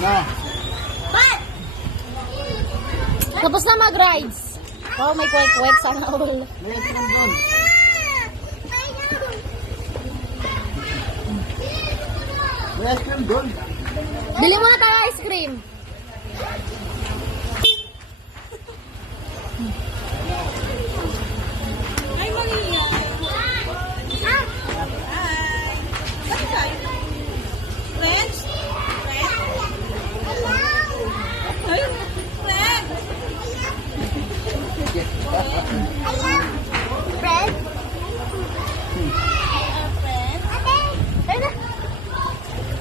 Na. Tapos na mag-rides. Oh, may kwek-kwek sana all. May ice cream doon. May ice cream doon. Bili mo na tayo ice cream. Ay, Maria. Friends? Ay, friends. Friend?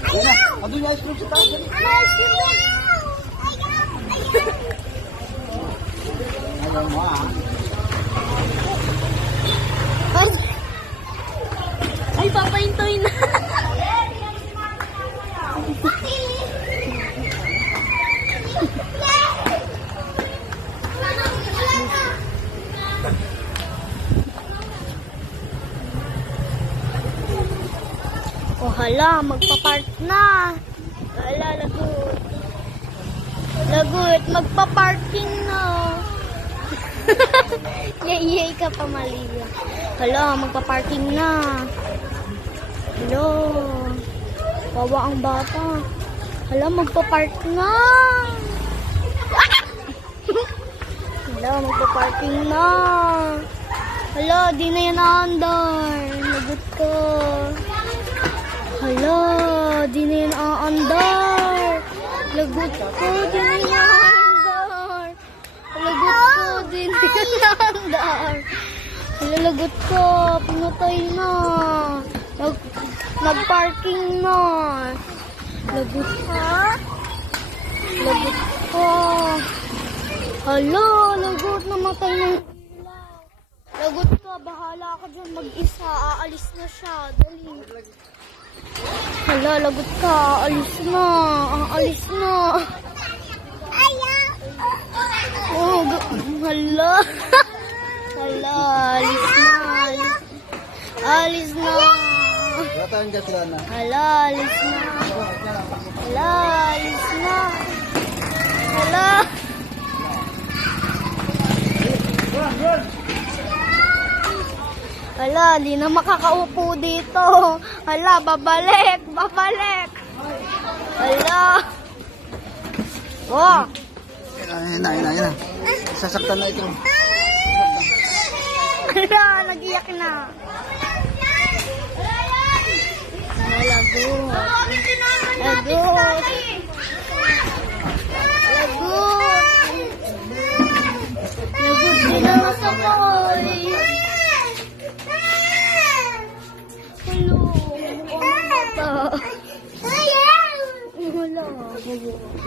Ayun na. Andun yung ice cream sa taas. Dali. Ayaw mo Ay, papaintoy na. Oh, hala, magpa-park na. Hala, lagot. Lagot, magpa-parking na. Yay ka pa, Malia. Hala, magpa-parking na. Hello. Kawa ang bata. Hala, magpa-park na. Hala, magpa-parking na. Hala, di na yan aandar. Lagot ko. Hala, di na yan aandar. Lagot ko, di na yan aandar. Lagot ko, di na yan aandar. Lalagot ko, pinatay na. Nag-parking na. Lagot ko. Lagot ko. Hala, lagot, namatay na. Lagot ka, bahala ka dyan mag-isa. Aalis na siya, dali. Hala, lagot ka, aalis na. Aalis na. Oh, hala. Hala, alis na. Alis na. Rataan ka sila na. Hala, alis na. Hala, alis na. Hala. Hala, di na makakaupo dito. Hala, babalik. Babalik. Hala. Oh. Ayun na. Sasaktan na ito. Hala, nag-iyak na. Lagot. Lagot. Lagot. Lagot din na masakay. Hello. Ang mata. Wala.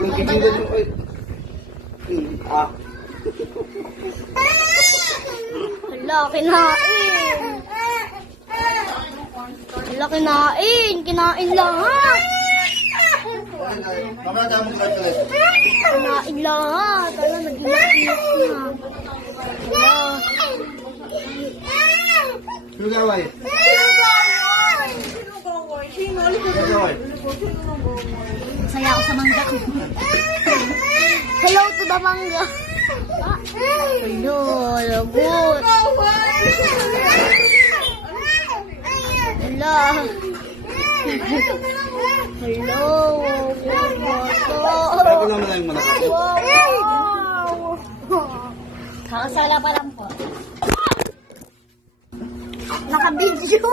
Kikilan mo kayo. Hala, kinain. Hala, kinain. Kinain lahat. Mamaya mo sa ito. Kinain lahat. Hala, nag-iyak na. Hala. Sino gaway? Sino? Gaway. Saya ako sa mangga. Hello to the mangga. Hello, lagot. Hello. Hello. Ako naman na yung malaki. Wow. Kakasala pa lang po. Naka-video.